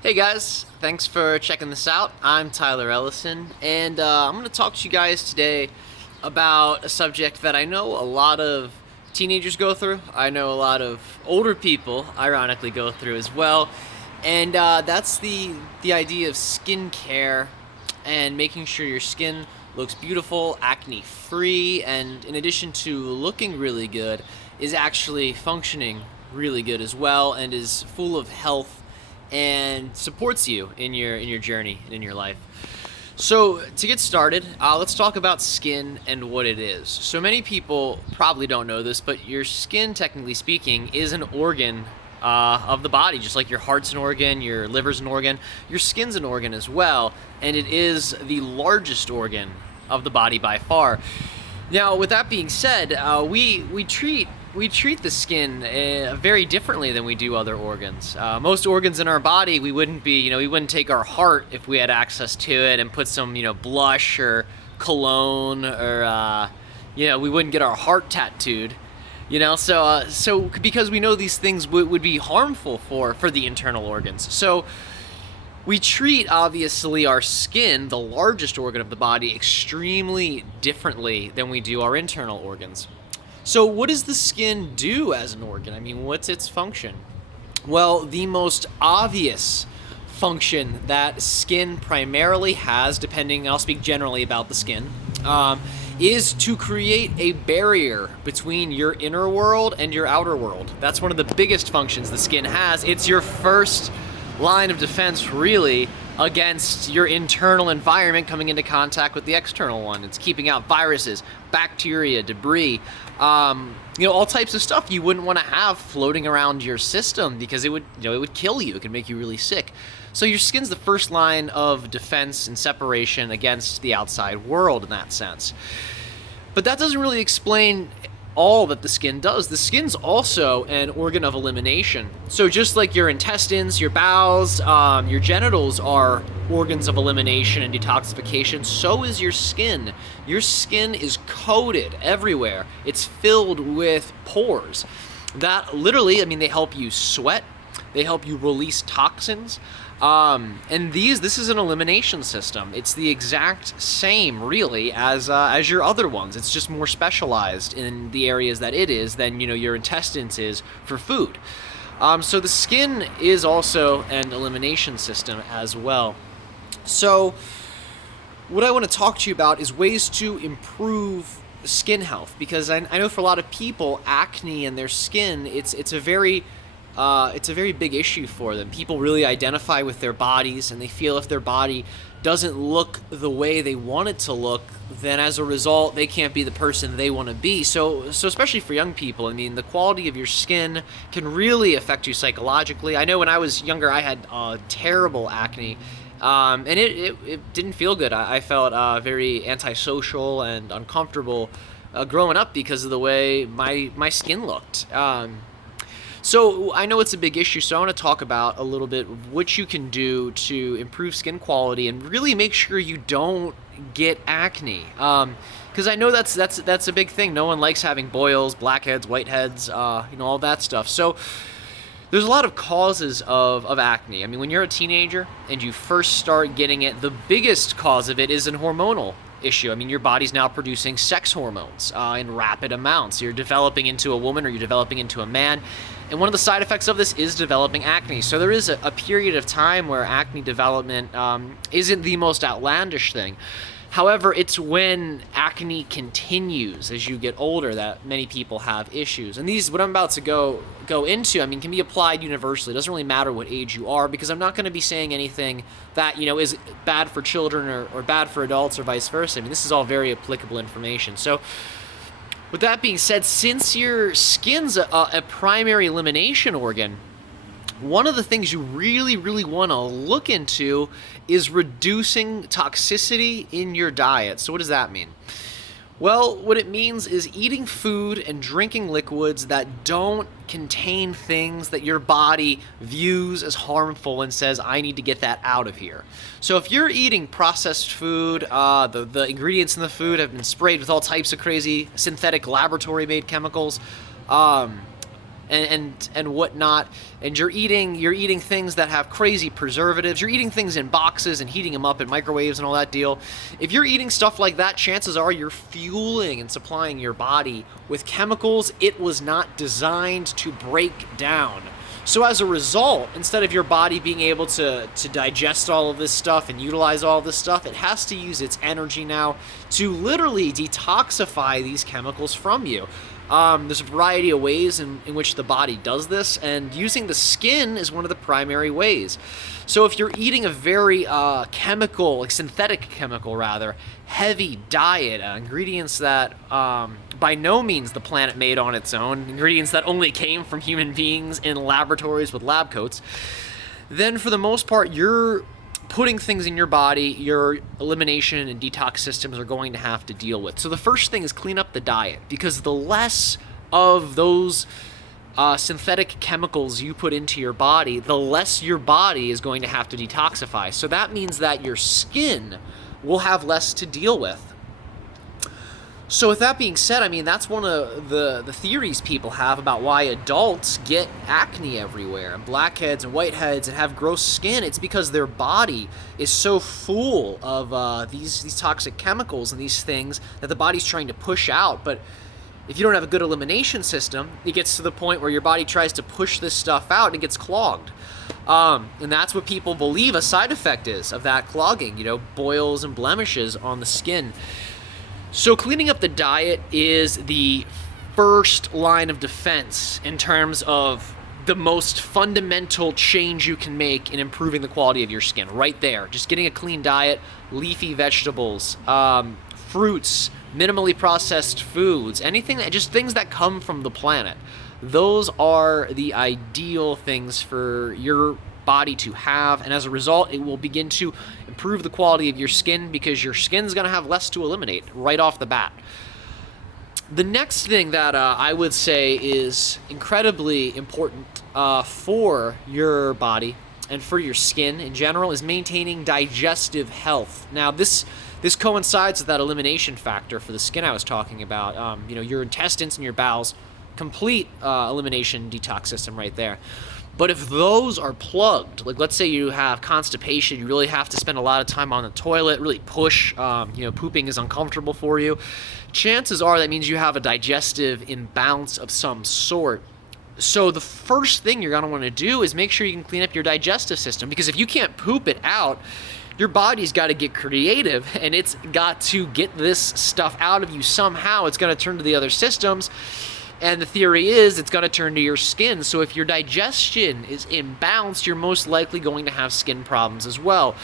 Hey guys, thanks for checking this out. I'm Tyler Ellison, and I'm going to talk to you guys today about a subject that I know a lot of teenagers go through. I know a lot of older people, ironically, go through as well, and that's the idea of skincare and making sure your skin looks beautiful, acne-free, and in addition to looking really good, is actually functioning really good as well, and is full of health and supports you in your journey and in your life. So to get started, let's talk about skin and what it is. So many people probably don't know this, but your skin, technically speaking, is an organ of the body. Just like your heart's an organ, your liver's an organ, your skin's an organ as well, and it is the largest organ of the body by far. Now, with that being said, we treat the skin very differently than we do other organs. Most organs in our body, we wouldn't take our heart if we had access to it and put some, blush or cologne or, we wouldn't get our heart tattooed, so because we know these things would be harmful for the internal organs. So we treat, obviously, our skin, the largest organ of the body, extremely differently than we do our internal organs. So what does the skin do as an organ? I mean, what's its function? Well, the most obvious function that skin primarily has, I'll speak generally about the skin, is to create a barrier between your inner world and your outer world. That's one of the biggest functions the skin has. It's your first line of defense, really, against your internal environment coming into contact with the external one. It's keeping out viruses, bacteria, debris, all types of stuff you wouldn't want to have floating around your system because it would kill you. It could make you really sick. So your skin's the first line of defense and separation against the outside world in that sense. But that doesn't really explain all that the skin does. The skin's also an organ of elimination. So just like your intestines, your bowels, your genitals are organs of elimination and detoxification, so is your skin. Your skin is coated everywhere. It's filled with pores that literally, they help you sweat, they help you release toxins. And this is an elimination system. It's the exact same, really, as your other ones. It's just more specialized in the areas that it is than your intestines is for food. So the skin is also an elimination system as well. So what I want to talk to you about is ways to improve skin health, because I know for a lot of people, acne and their skin, it's a very big issue for them. People really identify with their bodies, and they feel if their body doesn't look the way they want it to look, then as a result, they can't be the person they want to be. So especially for young people, the quality of your skin can really affect you psychologically. I know when I was younger, I had terrible acne, and it didn't feel good. I felt very antisocial and uncomfortable growing up because of the way my skin looked. So I know it's a big issue, so I want to talk about a little bit what you can do to improve skin quality and really make sure you don't get acne. Because I know that's a big thing. No one likes having boils, blackheads, whiteheads, all that stuff. So there's a lot of causes of acne. When you're a teenager and you first start getting it, the biggest cause of it is an hormonal issue. Your body's now producing sex hormones in rapid amounts. You're developing into a woman or you're developing into a man. And one of the side effects of this is developing acne. So there is a period of time where acne development isn't the most outlandish thing. However, it's when acne continues as you get older that many people have issues. And what I'm about to go into, can be applied universally. It doesn't really matter what age you are, because I'm not going to be saying anything that, is bad for children or bad for adults or vice versa. This is all very applicable information. So with that being said, since your skin's a primary elimination organ, one of the things you really, really want to look into is reducing toxicity in your diet. So what does that mean? Well, what it means is eating food and drinking liquids that don't contain things that your body views as harmful and says, I need to get that out of here. So if you're eating processed food, the ingredients in the food have been sprayed with all types of crazy synthetic laboratory-made chemicals, and whatnot, and you're eating things that have crazy preservatives, you're eating things in boxes and heating them up in microwaves and all that deal. If you're eating stuff like that, chances are you're fueling and supplying your body with chemicals it was not designed to break down. So as a result, instead of your body being able to digest all of this stuff and utilize all of this stuff, it has to use its energy now to literally detoxify these chemicals from you. There's a variety of ways in which the body does this, and using the skin is one of the primary ways. So if you're eating a very synthetic chemical rather, heavy diet, ingredients that by no means the planet made on its own, ingredients that only came from human beings in laboratories with lab coats, then for the most part you're putting things in your body your elimination and detox systems are going to have to deal with. So the first thing is clean up the diet, because the less of those synthetic chemicals you put into your body, the less your body is going to have to detoxify. So that means that your skin will have less to deal with. So with that being said, I mean, that's one of the theories people have about why adults get acne everywhere, and blackheads and whiteheads, and have gross skin. It's because their body is so full of these toxic chemicals and these things that the body's trying to push out. But if you don't have a good elimination system, it gets to the point where your body tries to push this stuff out and it gets clogged. And that's what people believe a side effect is of that clogging, boils and blemishes on the skin. So cleaning up the diet is the first line of defense in terms of the most fundamental change you can make in improving the quality of your skin. Right there, just getting a clean diet, leafy vegetables, fruits, minimally processed foods, just things that come from the planet. Those are the ideal things for your body to have, and as a result it will begin to improve the quality of your skin, because your skin's going to have less to eliminate right off the bat. The next thing that I would say is incredibly important for your body and for your skin in general is maintaining digestive health. Now this coincides with that elimination factor for the skin I was talking about. Your intestines and your bowels, complete elimination detox system right there. But if those are plugged, like let's say you have constipation, you really have to spend a lot of time on the toilet, really push, pooping is uncomfortable for you, chances are that means you have a digestive imbalance of some sort. So the first thing you're going to want to do is make sure you can clean up your digestive system, because if you can't poop it out, your body's got to get creative, and it's got to get this stuff out of you somehow. It's going to turn to the other systems. And the theory is it's going to turn to your skin. So if your digestion is imbalanced, you're most likely going to have skin problems as well.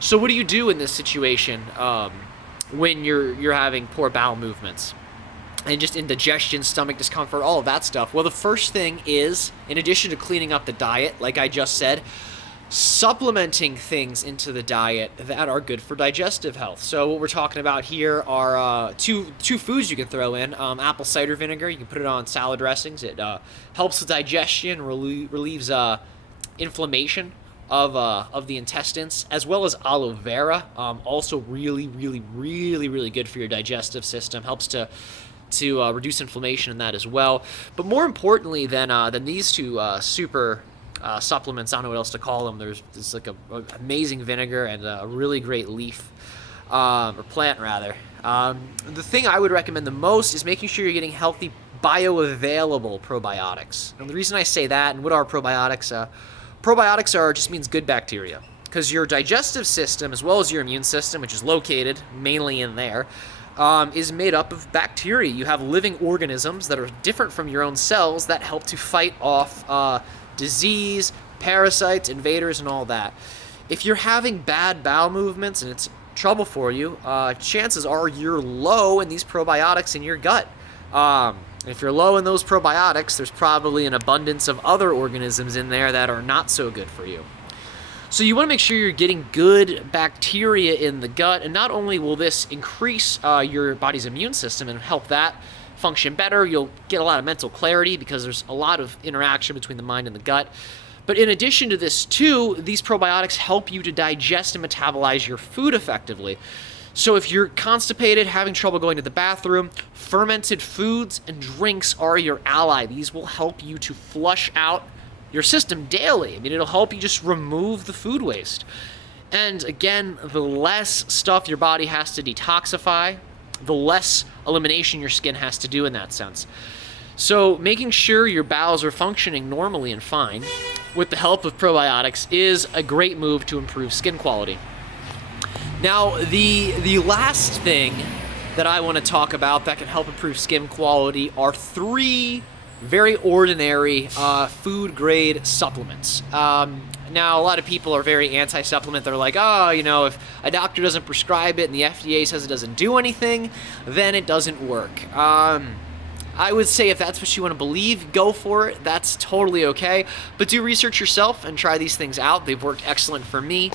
So what do you do in this situation when you're having poor bowel movements and just indigestion, stomach discomfort, all of that stuff? Well, the first thing is, in addition to cleaning up the diet, like I just said, supplementing things into the diet that are good for digestive health. So what we're talking about here are two foods you can throw in. Apple cider vinegar, you can put it on salad dressings. It helps with digestion, relieves inflammation of the intestines, as well as aloe vera. Also really, really, really, really good for your digestive system. Helps to reduce inflammation in that as well. But more importantly than these two super supplements, I don't know what else to call them. There's like a amazing vinegar and a really great leaf, or plant rather. The thing I would recommend the most is making sure you're getting healthy bioavailable probiotics. And the reason I say that, and what are probiotics? Probiotics just means good bacteria, because your digestive system, as well as your immune system, which is located mainly in there, is made up of bacteria. You have living organisms that are different from your own cells that help to fight off disease, parasites, invaders, and all that. If you're having bad bowel movements and it's trouble for you, chances are you're low in these probiotics in your gut. If you're low in those probiotics, there's probably an abundance of other organisms in there that are not so good for you. So you want to make sure you're getting good bacteria in the gut, and not only will this increase your body's immune system and help that function better, you'll get a lot of mental clarity because there's a lot of interaction between the mind and the gut. But in addition to this too, these probiotics help you to digest and metabolize your food effectively. So if you're constipated, having trouble going to the bathroom, fermented foods and drinks are your ally. These will help you to flush out your system daily. I mean, it'll help you just remove the food waste. And again, the less stuff your body has to detoxify, the less elimination your skin has to do in that sense. So making sure your bowels are functioning normally and fine with the help of probiotics is a great move to improve skin quality. Now, the last thing that I want to talk about that can help improve skin quality are 3 very ordinary food-grade supplements. Now, a lot of people are very anti-supplement. They're like, oh, you know, if a doctor doesn't prescribe it and the FDA says it doesn't do anything, then it doesn't work. I would say if that's what you want to believe, go for it. That's totally okay. But do research yourself and try these things out. They've worked excellent for me.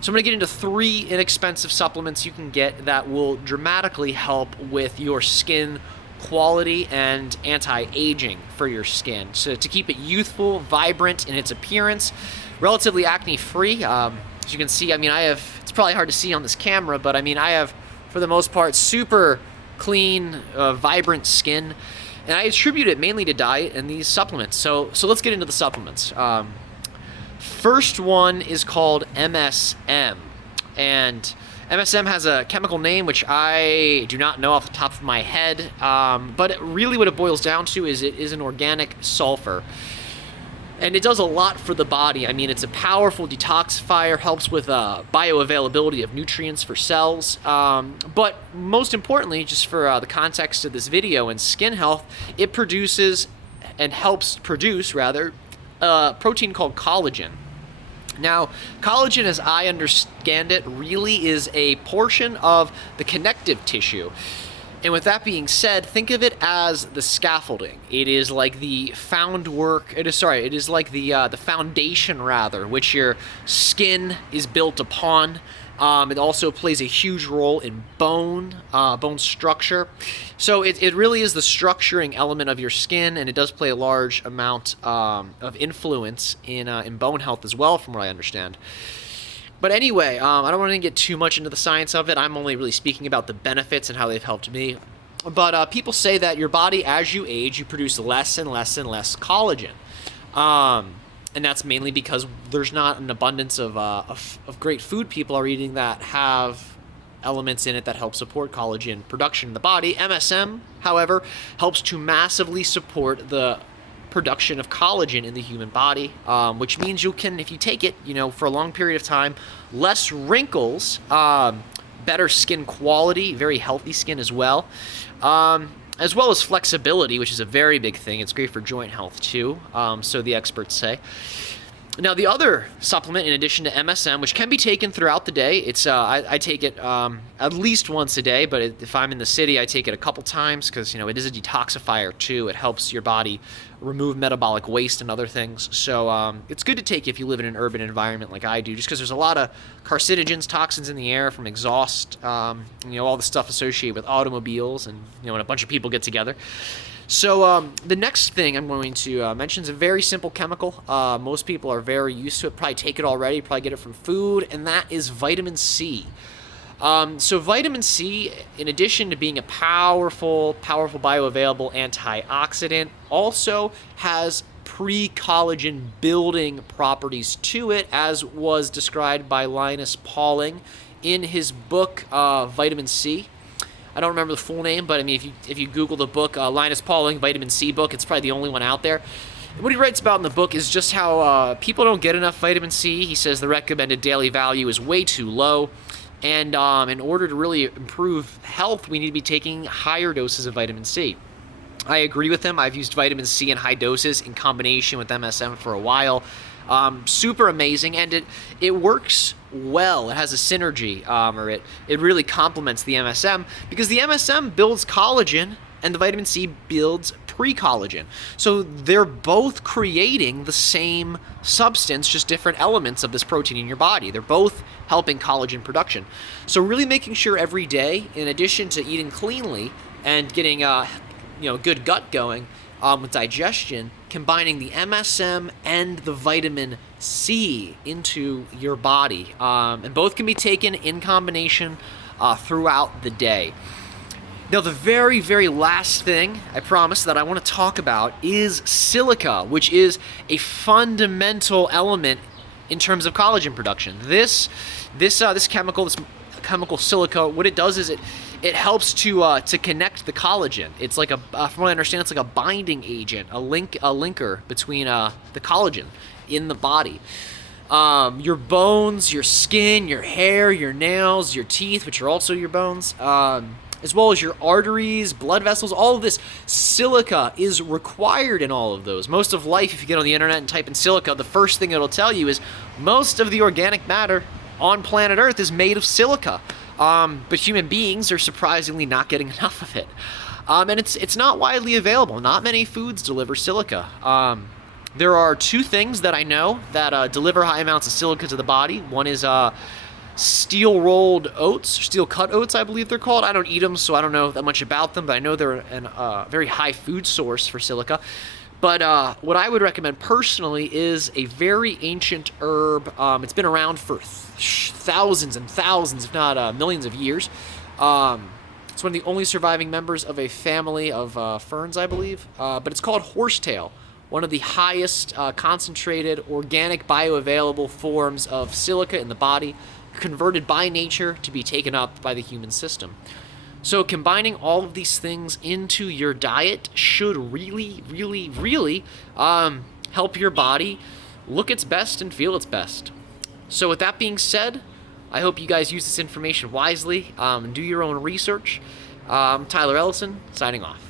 So I'm going to get into 3 inexpensive supplements you can get that will dramatically help with your skin quality and anti-aging for your skin. So to keep it youthful, vibrant in its appearance, relatively acne-free. As you can see, I mean, it's probably hard to see on this camera, but I mean, I have, for the most part, super clean, vibrant skin. And I attribute it mainly to diet and these supplements. So let's get into the supplements. First one is called MSM, and MSM has a chemical name which I do not know off the top of my head, but really what it boils down to is it is an organic sulfur, and it does a lot for the body. I mean, it's a powerful detoxifier, helps with bioavailability of nutrients for cells, but most importantly, just for the context of this video and skin health, it produces and helps produce, rather, a protein called collagen. Now, collagen, as I understand it, really is a portion of the connective tissue. And with that being said, think of it as the scaffolding. It is like the it is like the foundation, rather, which your skin is built upon. It also plays a huge role in bone structure. So it really is the structuring element of your skin, and it does play a large amount of influence in bone health as well, from what I understand. But anyway, I don't want to get too much into the science of it. I'm only really speaking about the benefits and how they've helped me. But people say that your body, as you age, you produce less and less and less collagen. And that's mainly because there's not an abundance of great food people are eating that have elements in it that help support collagen production in the body. MSM, however, helps to massively support the production of collagen in the human body, which means you can, if you take it, you know, for a long period of time, less wrinkles, better skin quality, very healthy skin as well as flexibility, which is a very big thing. It's great for joint health too, so the experts say. Now, the other supplement, in addition to MSM, which can be taken throughout the day, I take it at least once a day, but if I'm in the city, I take it a couple times because, you know, it is a detoxifier too. It helps your body remove metabolic waste and other things. So it's good to take if you live in an urban environment like I do, just because there's a lot of carcinogens, toxins in the air from exhaust, you know, all the stuff associated with automobiles and, you know, when a bunch of people get together. So the next thing I'm going to mention is a very simple chemical. Most people are very used to it, probably take it already, probably get it from food, and that is vitamin C. So vitamin C, in addition to being a powerful bioavailable antioxidant, also has pre-collagen building properties to it, as was described by Linus Pauling in his book, Vitamin C. I don't remember the full name, but I mean, if you Google the book, Linus Pauling, Vitamin C book, it's probably the only one out there. And what he writes about in the book is just how people don't get enough vitamin C. He says the recommended daily value is way too low. And in order to really improve health, we need to be taking higher doses of vitamin C. I agree with him. I've used vitamin C in high doses in combination with MSM for a while. Super amazing, and it works well. It has a synergy, or it really complements the MSM, because the MSM builds collagen and the vitamin C builds pre-collagen. So they're both creating the same substance, just different elements of this protein in your body. They're both helping collagen production. So really making sure every day, in addition to eating cleanly and getting good gut going with digestion, combining the MSM and the vitamin C into your body. And both can be taken in combination throughout the day. Now, the very, very last thing, I promise, that I want to talk about is silica, which is a fundamental element in terms of collagen production. This chemical silica, what it does is it helps to connect the collagen. It's like from what I understand, it's like a binding agent, a linker between the collagen in the body. Your bones, your skin, your hair, your nails, your teeth, which are also your bones, as well as your arteries, blood vessels, all of this silica is required in all of those. Most of life, if you get on the internet and type in silica, the first thing it'll tell you is most of the organic matter on planet Earth is made of silica. But human beings are surprisingly not getting enough of it. And it's not widely available. Not many foods deliver silica. There are two things that I know that deliver high amounts of silica to the body. One is steel rolled oats, steel cut oats, I believe they're called. I don't eat them, so I don't know that much about them, but I know they're a very high food source for silica. But what I would recommend personally is a very ancient herb. It's been around for thousands and thousands, if not millions of years. It's one of the only surviving members of a family of ferns, I believe. But it's called horsetail, one of the highest concentrated organic bioavailable forms of silica in the body, converted by nature to be taken up by the human system. So combining all of these things into your diet should really, really, really help your body look its best and feel its best. So with that being said, I hope you guys use this information wisely and do your own research. Tyler Ellison, signing off.